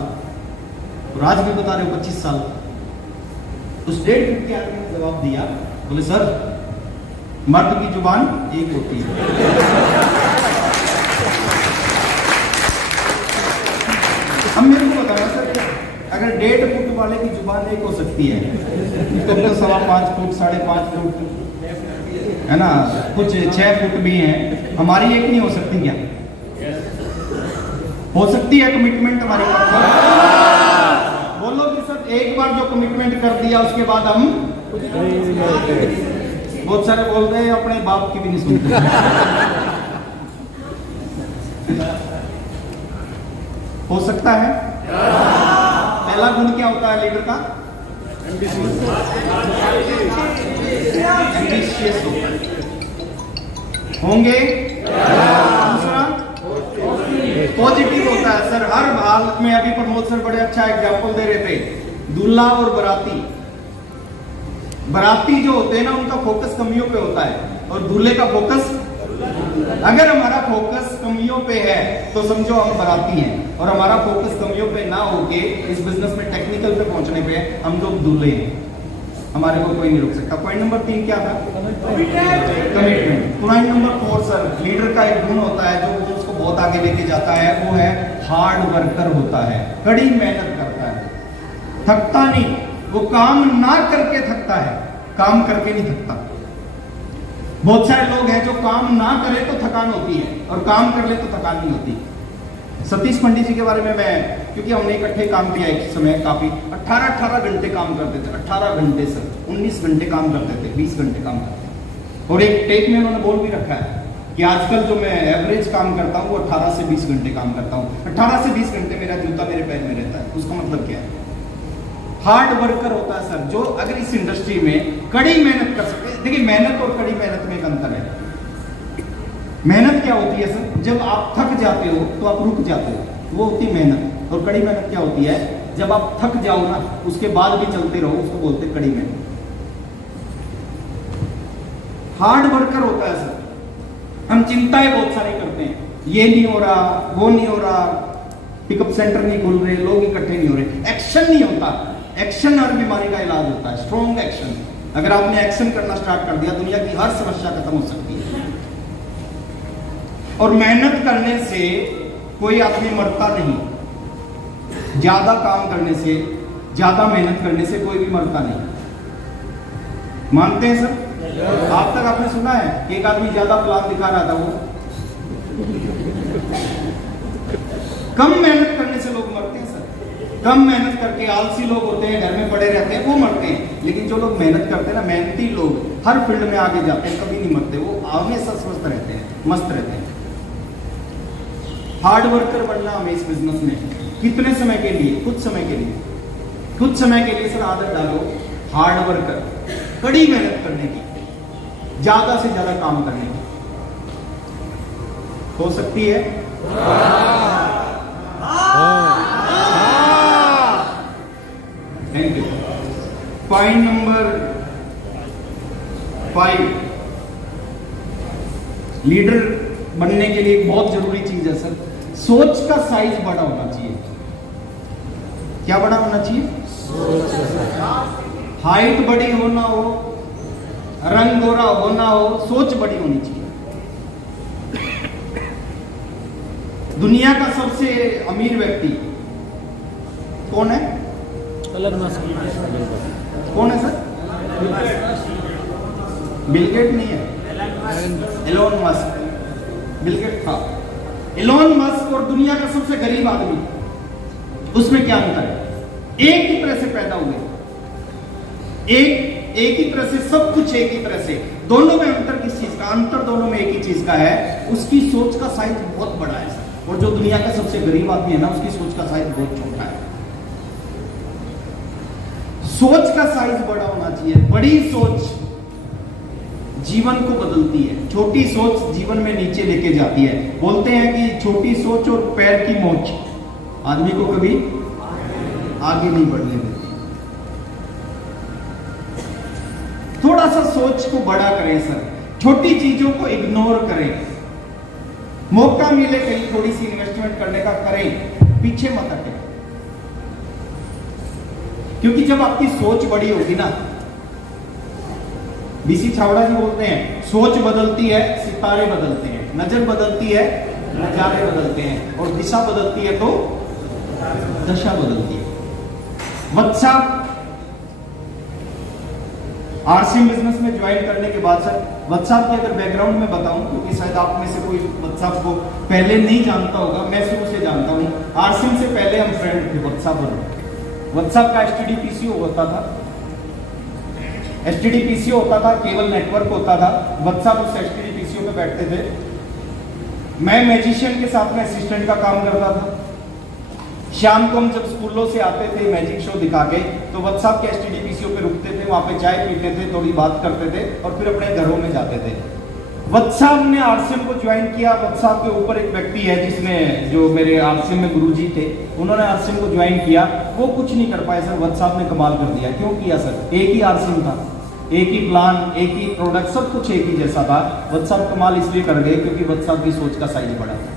और आज भी बता रहे हो 25 साल। उस 1.5 फीट के आदमी ने जवाब दिया, बोले सर मर्द की जुबान एक होती है। अब मेरे को बताया सर अगर 1.5 फुट वाले की जुबान एक हो सकती है तो 5.25 फुट 5.5 फुट है ना, कुछ 6 फुट भी हैं, हमारी एक नहीं हो सकती क्या? हो सकती है कमिटमेंट हमारी। बोलो कि सर एक बार जो कमिटमेंट कर दिया उसके बाद हम बहुत सारे बोलते हैं अपने बाप की भी नहीं सुनते। हो सकता है। पहला गुण क्या होता है लीडर का? एम्बिशियस होंगे। दूसरा पॉजिटिव होता है सर हर हालत में। अभी प्रमोद सर बड़े अच्छा एग्जाम्पल दे रहे थे, दूल्हा और बराती। बराती जो होते हैं ना उनका फोकस कमियों पे होता है और दूल्हे का फोकस, अगर हमारा फोकस कमियों पे है तो समझो हम बराती हैं, और हमारा फोकस कमियों पे ना होके इस बिजनेस में टेक्निकल पे पहुंचने पे हम लोग दूल्हे हैं। हमारे को कोई नहीं रोक सकता। पॉइंट नंबर 3 क्या था? Commitment. Point number 4 sir leader का एक गुण होता है जो उसको बहुत आगे लेके जाता है, वो है हार्ड वर्कर होता है, कड़ी मेहनत करता है, थकता नहीं। वो काम ना करके थकता है, काम करके नहीं थकता। बहुत सारे लोग हैं जो काम ना करे तो थकान होती है और काम कर ले तो थकान नहीं होती। सतीश पंडित जी के बारे में मैं, क्योंकि हमने इकट्ठे काम किया एक समय, काफी 18 घंटे काम करते थे। 18 घंटे सर, 19 घंटे काम करते थे, 20 घंटे काम करते थे। और एक टेक में उन्होंने बोल भी रखा है कि आजकल जो मैं एवरेज काम करता हूँ वो 18 से 20 घंटे काम करता हूँ। 18 से 20 घंटे मेरा जूता मेरे पैर में रहता है। उसका मतलब क्या है? हार्ड वर्कर होता है सर जो अगर इस इंडस्ट्री में कड़ी मेहनत कर सकते हैं। देखिए मेहनत और कड़ी मेहनत में एक अंतर है। मेहनत क्या होती है सर? जब आप थक जाते हो तो आप रुक जाते हो, वो होती है मेहनत। और कड़ी मेहनत क्या होती है? जब आप थक जाओ ना उसके बाद भी चलते रहो, उसको बोलते हैं कड़ी मेहनत। हार्ड वर्कर होता है सर, हम चिंताएं बहुत सारी करते हैं, ये नहीं हो रहा, वो नहीं हो रहा, पिकअप सेंटर नहीं खुल रहे, लोग इकट्ठे नहीं हो रहे, एक्शन नहीं होता। एक्शन हर बीमारी का इलाज होता है, स्ट्रॉन्ग एक्शन। अगर आपने एक्शन करना स्टार्ट कर दिया दुनिया की हर समस्या खत्म हो सकती है। और मेहनत करने से कोई आदमी मरता नहीं। ज्यादा काम करने से, ज्यादा मेहनत करने से कोई भी मरता नहीं। मानते हैं सर? आप तक आपने सुना है कि एक आदमी ज्यादा प्लान दिखा रहा था, वो कम मेहनत करने से लोग मरते हैं सर। कम मेहनत करके आलसी लोग होते हैं, घर में पड़े रहते हैं, वो मरते हैं। लेकिन जो लोग मेहनत करते हैं ना, मेहनती लोग हर फील्ड में आगे जाते हैं, कभी नहीं मरते, वो हमेशा स्वस्थ रहते हैं, मस्त रहते हैं। हार्ड वर्कर बनना हमें इस बिजनेस में कितने समय के लिए? कुछ समय के लिए। कुछ समय के लिए सर आदत डालो हार्ड वर्कर, कड़ी मेहनत करने की, ज्यादा से ज्यादा काम करने की। हो सकती है? Thank you. Point number 5, leader बनने के लिए एक बहुत जरूरी चीज है सर, सोच का साइज बड़ा होना चाहिए। क्या बड़ा होना चाहिए? हाइट बड़ी होना हो, रंग गोरा होना हो, सोच बड़ी होनी चाहिए। दुनिया का सबसे अमीर व्यक्ति कौन है? कौन है सर? बिल गेट नहीं है, एलोन मस्क। बिल गेट था, एलोन मस्क और दुनिया का सबसे गरीब आदमी, उसमें क्या अंतर है? एक ही तरह से पैदा हुए, एक ही तरह से, सब कुछ एक ही तरह से। दोनों में अंतर किस चीज का? अंतर दोनों में एक ही चीज का है, उसकी सोच का साइज बहुत बड़ा है सर। और जो दुनिया का सबसे गरीब आदमी है ना, उसकी सोच का साइज बहुत छोटा है। सोच का साइज बड़ा होना चाहिए। बड़ी सोच जीवन को बदलती है, छोटी सोच जीवन में नीचे लेके जाती है। बोलते हैं कि छोटी सोच और पैर की मोच आदमी को कभी आगे नहीं बढ़ने देती। थोड़ा सा सोच को बड़ा करें सर, छोटी चीजों को इग्नोर करें। मौका मिले कहीं थोड़ी सी इन्वेस्टमेंट करने का करें, पीछे मत हटें। क्योंकि जब आपकी सोच बड़ी होगी ना, बीसी छावड़ा जी बोलते हैं, सोच बदलती है सितारे बदलते हैं, नजर बदलती है नजारे बदलते हैं, और दिशा बदलती है तो दशा बदलती है। वत्सा आरसीएम बिजनेस में ज्वाइन करने के बाद सर, व्हाट्सएप की अगर बैकग्राउंड में बताऊं, क्योंकि शायद आप में से कोई व्हाट्सएप को पहले नहीं जानता होगा, मैं शुरू से जानता हूं। आरसीएम से पहले हम फ्रेंड थे व्हाट्सएप पर। व्हाट्सएप का एसटीडी होता था, एसटीडी होता था, केबल नेटवर्क होता था। व्हाट्सएप उस एसटीडी पे बैठते थे। मैं मैजिशियन के साथ में असिस्टेंट का काम करता था। शाम को हम जब स्कूलों से आते थे मैजिक शो दिखा के, तो व्हाट्सएप के एसटीडी पे रुकते थे, वहां पे चाय पीते थे, थोड़ी बात करते थे और फिर अपने घरों में जाते थे। व्हाट्सएप ने आरसीएम को ज्वाइन किया। व्हाट्सएप के ऊपर एक व्यक्ति है जिसने, जो मेरे आरसीएम में गुरुजी थे, उन्होंने आरसीएम को ज्वाइन किया। वो कुछ नहीं कर पाए सर, व्हाट्सएप ने कमाल कर दिया। क्यों किया सर? एक ही आरसीएम था, एक ही प्लान, एक ही प्रोडक्ट, सब कुछ एक ही जैसा था। व्हाट्सएप कमाल इसलिए कर गए क्योंकि व्हाट्सएप की सोच का साइज बड़ा था।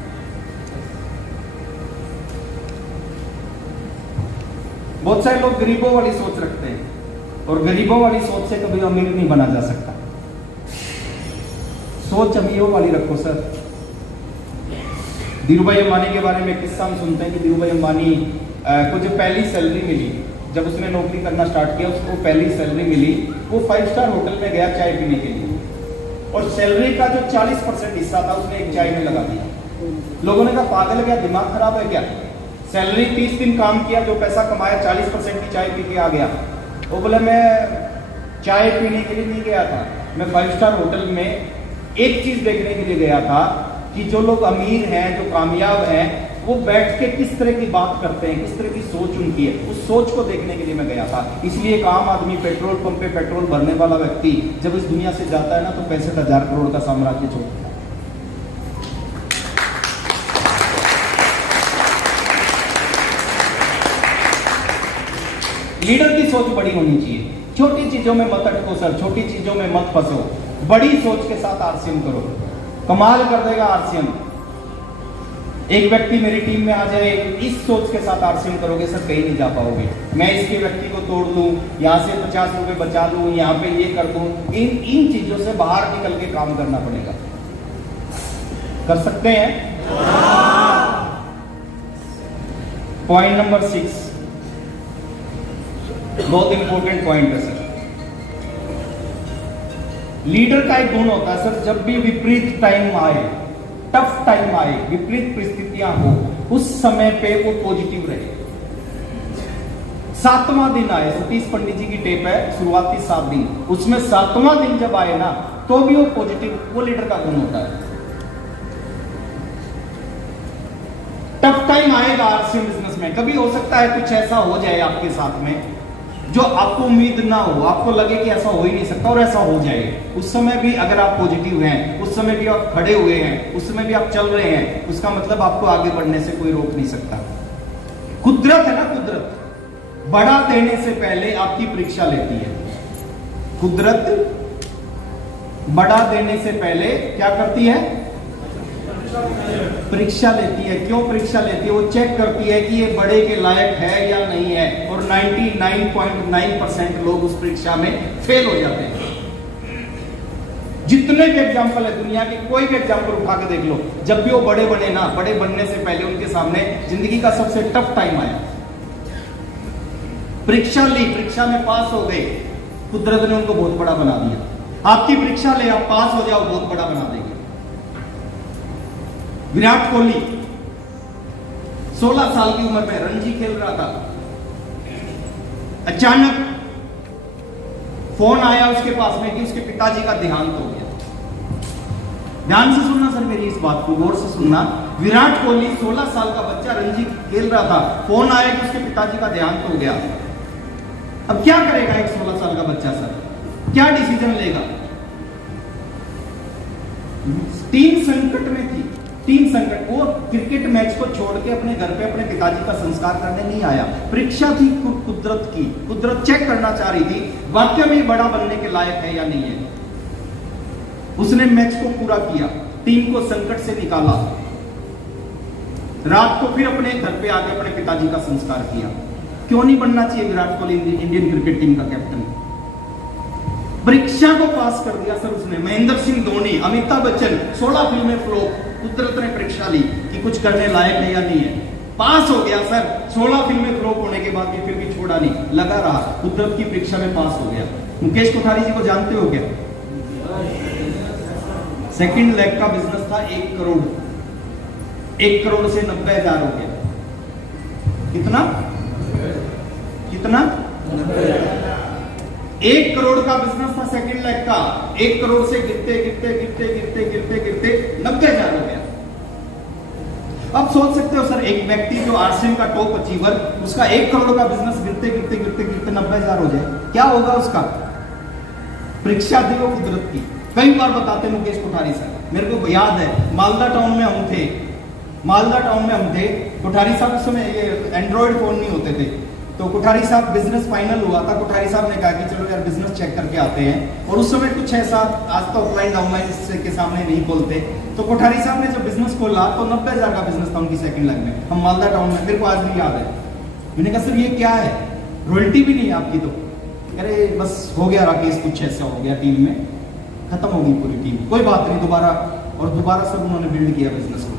बहुत सारे लोग गरीबों वाली सोच रखते हैं, और गरीबों वाली सोच से कभी अमीर नहीं बना जा सकता। सोच अमीरों वाली रखो सर। धीरूभाई अंबानी के बारे में किस्सा हम सुनते हैं कि धीरूभाई अंबानी को जब पहली सैलरी मिली, जब उसने नौकरी करना स्टार्ट किया, उसको पहली सैलरी मिली, वो 5 स्टार होटल में गया चाय पीने के लिए, और सैलरी का जो 40% हिस्सा था उसने एक चाय में लगा दिया। लोगों ने कहा पागल क्या, दिमाग खराब है क्या? सैलरी 30 दिन काम किया, जो पैसा कमाया 40% की चाय पी के आ गया। वो बोले मैं चाय पीने के लिए नहीं गया था, मैं 5 स्टार होटल में एक चीज देखने के लिए गया था कि जो लोग अमीर हैं, जो कामयाब हैं, वो बैठ के किस तरह की बात करते हैं, किस तरह की सोच उनकी है, उस सोच को देखने के लिए मैं गया था। इसलिए एक आम आदमी, पेट्रोल पंप पे पेट्रोल भरने वाला व्यक्ति जब इस दुनिया से जाता है ना, तो 65,000 करोड़ का साम्राज्य छोड़ता है। लीडर की सोच बड़ी होनी चाहिए। छोटी चीजों में मत अटको सर, छोटी चीजों में मत फंसो, बड़ी सोच के साथ आरसीएम करो, कमाल कर देगा आरसीएम। एक व्यक्ति मेरी टीम में आ जाए, इस सोच के साथ आरसीएम करोगे सर, कहीं नहीं जा पाओगे। मैं इसके व्यक्ति को तोड़ दूं, यहां से 50 रुपए बचा लूं, यहां पे ये कर दूं, इन चीजों से बाहर निकल के काम करना पड़ेगा। कर सकते हैं? पॉइंट नंबर 6 बहुत इंपॉर्टेंट पॉइंट है सर। लीडर का एक गुण होता है सर, जब भी विपरीत टाइम आए, टफ टाइम आए, विपरीत परिस्थितियां हो, उस समय पे वो पॉजिटिव रहे। 7वां दिन आए, सतीश पंडित जी की टेप है, शुरुआती 7 दिन, उसमें 7वां दिन जब आए ना, तो भी वो पॉजिटिव, वो लीडर का गुण होता है। टफ टाइम आएगा आरसीएम बिजनेस में, कभी हो सकता है कुछ ऐसा हो जाए आपके साथ में जो आपको उम्मीद ना हो, आपको लगे कि ऐसा हो ही नहीं सकता, और ऐसा हो जाए। उस समय भी अगर आप पॉजिटिव हैं, उस समय भी आप खड़े हुए हैं, उस समय भी आप चल रहे हैं, उसका मतलब आपको आगे बढ़ने से कोई रोक नहीं सकता। कुदरत है ना, कुदरत बड़ा देने से पहले आपकी परीक्षा लेती है। कुदरत बड़ा देने से पहले क्या करती है? परीक्षा लेती है। क्यों परीक्षा लेती है? वो चेक करती है कि ये बड़े के लायक है या नहीं है, और 99.9% लोग उस परीक्षा में फेल हो जाते हैं। जितने भी एग्जाम्पल है दुनिया के, कोई भी एग्जाम्पल उठा के देख लो, जब भी वो बड़े बने ना, बड़े बनने से पहले उनके सामने जिंदगी का सबसे टफ टाइम आया, परीक्षा ली, परीक्षा में पास हो गए, कुदरत ने उनको बहुत बड़ा बना दिया। आपकी परीक्षा ले, आप पास हो जाओ, बहुत बड़ा बना देंगे। विराट कोहली 16 साल की उम्र में रणजी खेल रहा था, अचानक फोन आया उसके पास में कि उसके पिताजी का देहांत हो गया। ध्यान से सुनना सर मेरी इस बात को, गौर से सुनना। विराट कोहली 16 साल का बच्चा रणजी खेल रहा था, फोन आया कि उसके पिताजी का देहांत हो गया। अब क्या करेगा एक 16 साल का बच्चा सर? क्या डिसीजन लेगा? टीम संकट में थी, टीम संकट। वो क्रिकेट मैच को छोड़ के अपने घर पे अपने पिताजी का संस्कार करने नहीं आया। परीक्षा थी कुदरत की, कुदरत चेक करना चाह रही थी वाकई में बड़ा बनने के लायक है या नहीं है। उसने मैच को पूरा किया, टीम को संकट से निकाला, रात को फिर अपने घर पे आके अपने पिताजी का संस्कार किया। क्यों नहीं बनना चाहिए Virat Kohli Indian cricket team का कैप्टन? परीक्षा को पास कर दिया सर उसने। महेंद्र सिंह धोनी, अमिताभ बच्चन 16 फिल्में फ्लॉप, कुदरत ने परीक्षा ली कि कुछ करने लायक है या नहीं है, पास हो गया सर। 16 फिल्में फ्लॉप होने के बाद भी फिर भी छोड़ा नहीं, लगा रहा, कुदरत की परीक्षा में पास हो गया। मुकेश कोठारी जी को जानते हो क्या? सेकंड लेग का बिजनेस था 1 करोड़, 1 करोड़ से 90,000 हो गया। कितना कितना? 1 करोड़ का बिजनेस था सेकंड लेग का, 1 करोड़ से गिरते गिरते गिरते गिरते गिरते गिरते 90,000 हो गया। अब सोच सकते हो सर, एक व्यक्ति जो आरसीएम का टॉप अचीवर, उसका 1 करोड़ का बिजनेस गिरते गिरते गिरते गिरते 90,000 हो जाए, क्या होगा उसका? परीक्षा थी वो कुदरत की। कई बार बताते मुकेश कोठारी सर, मेरे को याद है मालदा टाउन में हम थे, मालदा टाउन में हम थे, कोठारी साहब उस समय ये एंड्रॉइड फोन नहीं होते थे, तो कोठारी साहब बिजनेस फाइनल हुआ था, कोठारी साहब ने कहा कि चलो यार बिजनेस चेक करके आते हैं। और उस समय कुछ ऐसा, आज तो ऑफलाइन ऑनलाइन के सामने नहीं खोलते, तो कोठारी साहब ने जब बिजनेस खोला तो 90,000 का बिजनेस था उनकी सेकंड लेग में। हम मालदा टाउन में, मेरे को आज भी याद है। मैंने कहा सर ये क्या है, रॉयल्टी भी नहीं है आपकी? तो अरे बस हो गया राकेश, कुछ ऐसा हो गया टीम में, खत्म हो गई पूरी टीम, कोई बात नहीं, दोबारा। और दोबारा सब उन्होंने बिल्ड किया बिजनेस को,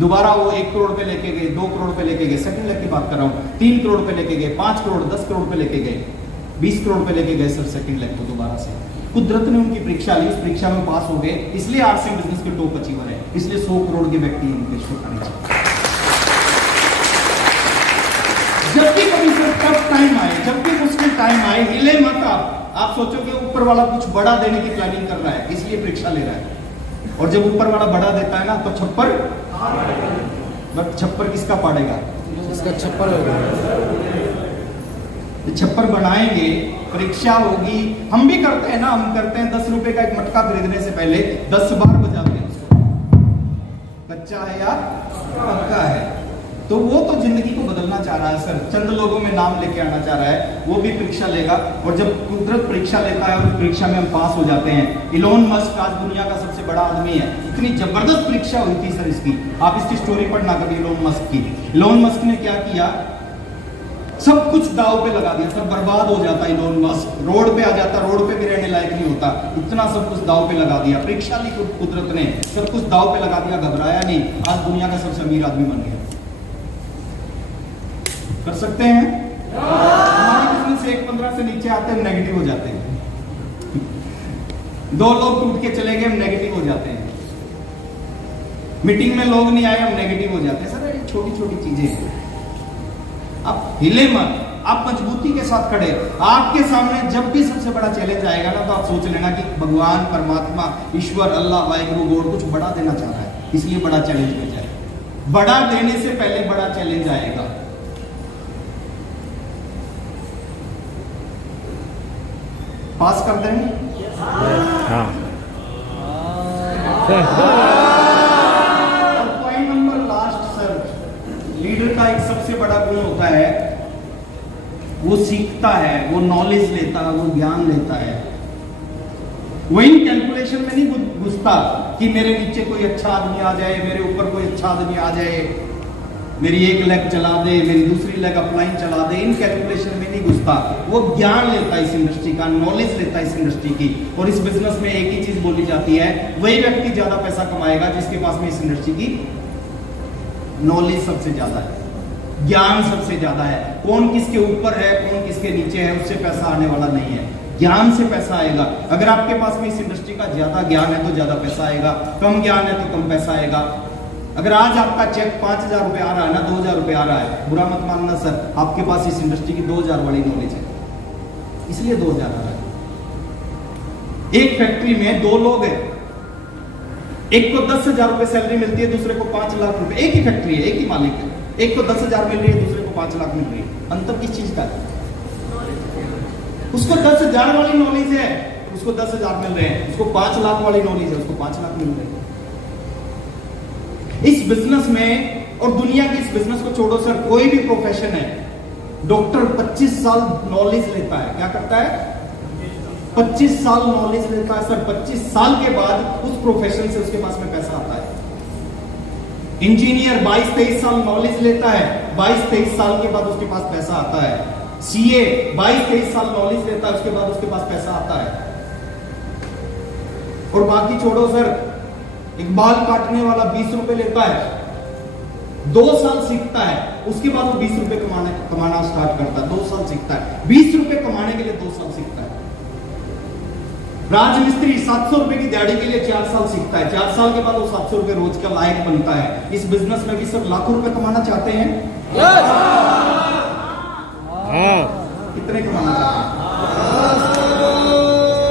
दोबारा वो 1 करोड़ पे लेके गए, 2 करोड़ पे लेके गए, सेकंड लेग की बात कर रहा हूँ, 3 करोड़ पे लेके गए, 5 करोड़ 10 करोड़ पे लेके गए, 20 करोड़ पे लेके गए सर सेकंड लेग को दोबारा से। कुदरत ने उनकी परीक्षा ली, उस परीक्षा में पास हो गए, इसलिए आरसीएम बिजनेस के टॉप अचीवर है, इसलिए 100 करोड़ के व्यक्ति मुकेश कोठारी। जब भी कभी टफ टाइम आए, जब भी मुश्किल टाइम आए, हिले मत आप सोचो कि ऊपर वाला कुछ बड़ा देने की प्लानिंग कर रहा है, इसलिए परीक्षा ले रहा है। और जब ऊपर वाला बड़ा देता है ना, तो छप्पर, बट छप्पर किसका पड़ेगा? इसका छप्पर होगा। छप्पर बनाएंगे, परीक्षा होगी। हम भी करते हैं ना, हम करते हैं 10 रुपए का एक मटका खरीदने से पहले 10 बार बजाते हैं उसको, कच्चा है या पक्का है। तो वो तो जिंदगी को बदलना चाह रहा है सर, चंद लोगों में नाम लेके आना चाह रहा है, वो भी परीक्षा लेगा। और जब कुदरत परीक्षा लेता है और उस परीक्षा में हम पास हो जाते हैं। इलोन मस्क आज दुनिया का सबसे बड़ा आदमी है, इतनी जबरदस्त परीक्षा हुई थी सर इसकी, आप इसकी स्टोरी पढ़ना कभी इलोन मस्क की। इलोन मस्क ने क्या किया, सब कुछ दाव पे लगा दिया सर, बर्बाद हो जाता इलोन मस्क, रोड पे आ जाता, रोड पे भी रहने लायक नहीं होता, इतना सब कुछ दाव पे लगा दिया। परीक्षा ली कुदरत ने, सब कुछ दाव पे लगा दिया, घबराया नहीं, आज दुनिया का सबसे अमीर आदमी बन गया। कर सकते हैं? हमारे बिजनेस से 1.15 से नीचे आते हैं, नेगेटिव हो जाते हैं। 2 लोग टूट के चले गए, हम नेगेटिव हो जाते हैं। मीटिंग में लोग नहीं आए, हम नेगेटिव हो जाते हैं। सर ये छोटी छोटी चीजें हैं, आप हिले मत, आप मजबूती के साथ खड़े। आपके सामने जब भी सबसे बड़ा चैलेंज आएगा ना, तो आप सोच लेना कि भगवान, परमात्मा, ईश्वर, अल्लाह, वाहिगुरु, गॉड कुछ बड़ा देना चाह रहा है, इसलिए बड़ा चैलेंज में जाए। बड़ा देने से पहले बड़ा चैलेंज आएगा। पास कर देंगे? हाँ। और point number last sir, leader का एक सबसे बड़ा गुण होता है, वो सीखता है, वो नॉलेज लेता है, वो ज्ञान लेता है। वो इन कैलकुलेशन में नहीं घुसता कि मेरे नीचे कोई अच्छा आदमी आ जाए, मेरे ऊपर कोई अच्छा आदमी आ जाए, मेरी एक लेग चला दे, मेरी दूसरी लेग अपलाइन चला दे। इन कैलकुलेशन में नहीं घुसता, वो ज्ञान लेता है इस इंडस्ट्री का, नॉलेज लेता है इस इंडस्ट्री की। और इस बिजनेस में एक ही चीज बोली जाती है, वही व्यक्ति ज्यादा पैसा कमाएगा जिसके पास में इस इंडस्ट्री की नॉलेज सबसे ज्यादा है, ज्ञान सबसे ज्यादा है। कौन किसके ऊपर है, कौन किसके नीचे है, उससे पैसा आने वाला नहीं है, ज्ञान से पैसा आएगा। अगर आपके पास में इस इंडस्ट्री का ज्यादा ज्ञान है तो ज्यादा पैसा आएगा, कम ज्ञान है तो कम पैसा आएगा। अगर आज आपका चेक 5,000 रुपए आ रहा है ना, 2,000 रुपए आ रहा है, बुरा मत मानना सर, आपके पास इस इंडस्ट्री की 2,000 वाली नॉलेज है, इसलिए 2,000 आ रहा है। एक फैक्ट्री में 2 लोग हैं, एक को 10,000 रुपए सैलरी मिलती है, दूसरे को 5 लाख रुपए। एक ही फैक्ट्री है, एक ही मालिक है, एक को 10,000 मिल रही है, दूसरे को 5 लाख मिल रही है। अंतर किस चीज का है? उसको 10,000 वाली नॉलेज है, उसको 10,000 मिल रहे हैं, उसको 5 लाख वाली नॉलेज है, उसको 5 लाख मिल रहे हैं। इस बिजनेस में, और दुनिया के इस बिजनेस को छोड़ो सर, कोई भी प्रोफेशन है, डॉक्टर 25 साल नॉलेज लेता है, क्या करता है? 25 साल नॉलेज लेता है सर। 25 साल के बाद उस प्रोफेशन से उसके पास में पैसा आता है। इंजीनियर 22-23 साल नॉलेज लेता है, 22-23 साल के बाद उसके पास पैसा आता है। सीए 22-23 साल नॉलेज लेता है, उसके बाद उसके पास पैसा आता है। और बाकी छोड़ो सर, एक बाल काटने वाला 20 रुपए लेता है, 2 साल सीखता है, उसके बाद वो 20 रुपए कमाना स्टार्ट करता है। 2 साल सीखता है, 20 रुपए कमाने के लिए 2 साल सीखता है। राजमिस्त्री 700 रुपए की दिहाड़ी के लिए 4 साल सीखता है, 4 साल के बाद वो 700 रुपए रोज का लायक बनता है। इस बिजनेस में भी सब लाखों रुपए कमाना चाहते हैं। कितने कमाना चाहते हैं?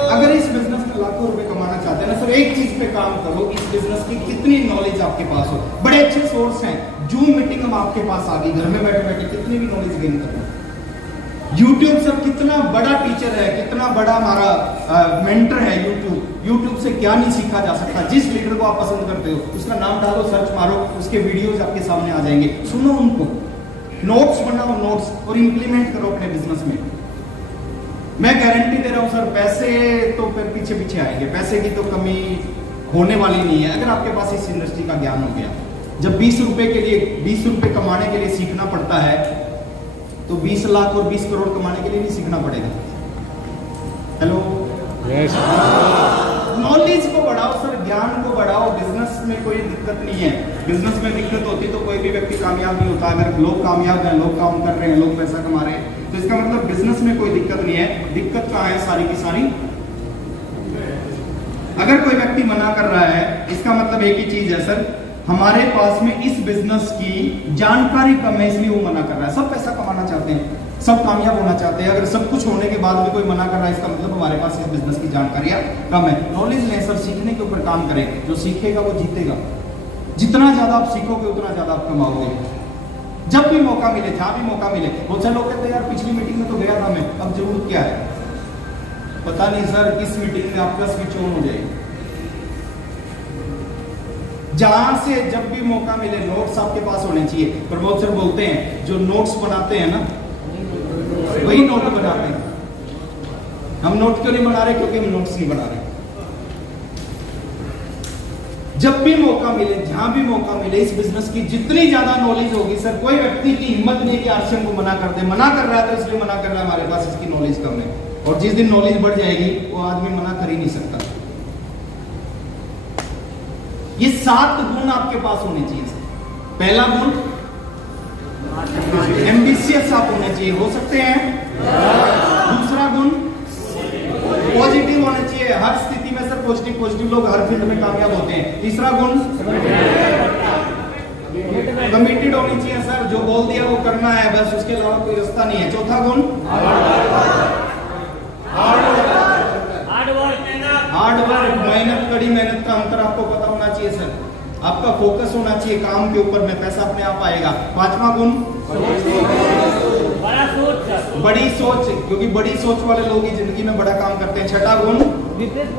अगर इस बिजनेस में लाखों रुपए कमाना चाहते हैं ना सर, एक चीज पे काम करो, इस बिजनेस की कितनी नॉलेज आपके पास हो। बड़े अच्छे सोर्स हैं, जूम मीटिंग हम आपके पास आ गई, घर में बैठे बैठे कितनी भी नॉलेज गेन करो। यूट्यूब सर कितना बड़ा टीचर है, कितना बड़ा हमारा मेंटर है यूट्यूब से क्या नहीं सीखा जा सकता। जिस लीडर को आप पसंद करते हो उसका नाम डालो, सर्च मारो, उसके वीडियोस आपके सामने आ जाएंगे, सुनो उनको, नोट्स बनाओ, नोट्स, और इंप्लीमेंट करो अपने बिजनेस में। मैं गारंटी दे रहा हूं सर, पैसे तो फिर पीछे पीछे आएंगे, पैसे की तो कमी होने वाली नहीं है अगर आपके पास इस इंडस्ट्री का ज्ञान हो गया। जब 20 रुपए के लिए, 20 रुपए कमाने के लिए सीखना पड़ता है, तो 20 लाख और 20 करोड़ कमाने के लिए नहीं सीखना पड़ेगा। हेलो, नॉलेज को बढ़ाओ सर, ज्ञान को बढ़ाओ। बिजनेस में कोई दिक्कत नहीं है, बिजनेस में दिक्कत होती तो कोई भी व्यक्ति कामयाब नहीं होता। अगर लोग कामयाब हैं, लोग काम कर रहे हैं, लोग पैसा कमा रहे हैं, तो इसका मतलब बिजनेस में कोई दिक्कत नहीं है। दिक्कत कहाँ है? सारी की सारी, अगर कोई व्यक्ति मना कर रहा है, इसका मतलब एक ही चीज है सर, हमारे पास में इस बिजनेस की जानकारी कम है, इसलिए वो मना कर रहा है। सब पैसा कमाना चाहते हैं, सब कामयाब होना चाहते हैं। अगर सब कुछ होने के बाद भी कोई मना कर रहा है, इसका मतलब हमारे पास इस बिजनेस की जानकारियां कम है। नॉलेज लें सर, सीखने के ऊपर काम करें, जो सीखेगा वो जीतेगा। जितना ज्यादा आप सीखोगे उतना ज्यादा आप कमाओगे। जब भी मौका मिले, जहां भी मौका मिले। बहुत सारे लोग कहते हैं यार पिछली मीटिंग में तो गया था मैं, अब जरूरत क्या है? पता नहीं सर, किस मीटिंग में आपका स्विच ऑन हो जाएगी। जहां से जब भी मौका मिले, नोट्स आपके पास होने चाहिए। प्रमोद सर बोलते हैं, जो नोट्स बनाते हैं ना, वही नोट बनाते हैं। हम नोट क्यों नहीं बना रहे? क्योंकि हम नोट्स नहीं बना रहे। जब भी मौका मिले, जहां भी मौका मिले, इस बिजनेस की जितनी ज्यादा नॉलेज होगी सर, कोई व्यक्ति की हिम्मत नहीं कि आरसीएम को मना कर दे। मना कर रहा है तो इसलिए मना कर रहा है, हमारे पास इसकी नॉलेज कम है। और जिस दिन नॉलेज बढ़ जाएगी, वो आदमी मना कर ही नहीं सकता। ये 7 गुण आपके पास होने चाहिए सर। पहला गुण, एम्बिशियस आप होने चाहिए, हो सकते हैं। दूसरा गुण, पॉजिटिव होना चाहिए, हर स्थिति में सर पॉजिटिव लोग हर फील्ड में कामयाब होते हैं। तीसरा गुण, कमिटेड होनी चाहिए सर, जो बोल दिया वो करना है, बस उसके अलावा कोई रास्ता नहीं है। चौथा गुण, हार्ड वर्क, मेहनत, कड़ी मेहनत का अंतर आपको पता होना चाहिए सर। आपका फोकस होना चाहिए काम के ऊपर में, पैसा अपने आप आएगा। पांचवा गुण, बड़ी सोच, क्योंकि बड़ी सोच वाले लोग ही जिंदगी में बड़ा काम करते हैं। छठा गुण, विपरीत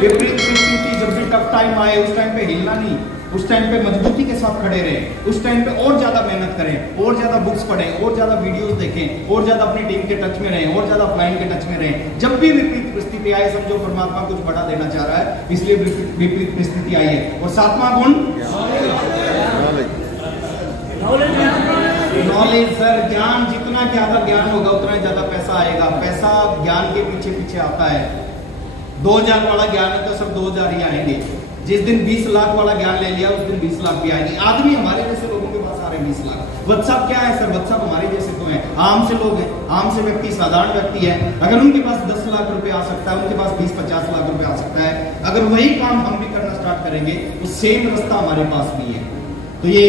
परिस्थिति, जब भी टफ टाइम आए उस टाइम पे हिलना नहीं, उस टाइम पे मजबूती के साथ खड़े रहे, उस टाइम पे और ज्यादा मेहनत करें, और ज्यादा बुक्स पढ़ें, और ज्यादा वीडियोस देखें, और ज्यादा अपनी टीम के टच में रहें, और ज्यादा ऑफलाइन के टच में रहें। जब भी विपरीत परिस्थिति आए, समझो परमात्मा कुछ बड़ा देना चाह रहा है, इसलिए विपरीत परिस्थिति आई है। और सातवां गुण नॉलेज। सर ज्ञान, जितना ज्यादा ज्ञान होगा उतना ज्यादा पैसा आएगा। पैसा ज्ञान के पीछे पीछे आता है। 2000 वाला ज्ञान है तो सब 2000 ही आएंगे। जिस दिन 20 लाख वाला ज्ञान ले लिया उस दिन 20 लाख भी आएंगे। आदमी हमारे जैसे लोगों के पास आ रहे हैं 20 लाख। व्हाट्सएप क्या है सर? व्हाट्सएप हमारे जैसे तो है, आम से लोग हैं, आम से व्यक्ति, साधारण व्यक्ति है। अगर उनके पास 10 लाख रुपए आ सकता है, उनके पास 20-50 लाख रुपए आ सकता है। अगर वही काम हम भी करना स्टार्ट करेंगे तो सेम रास्ता हमारे पास भी है। तो ये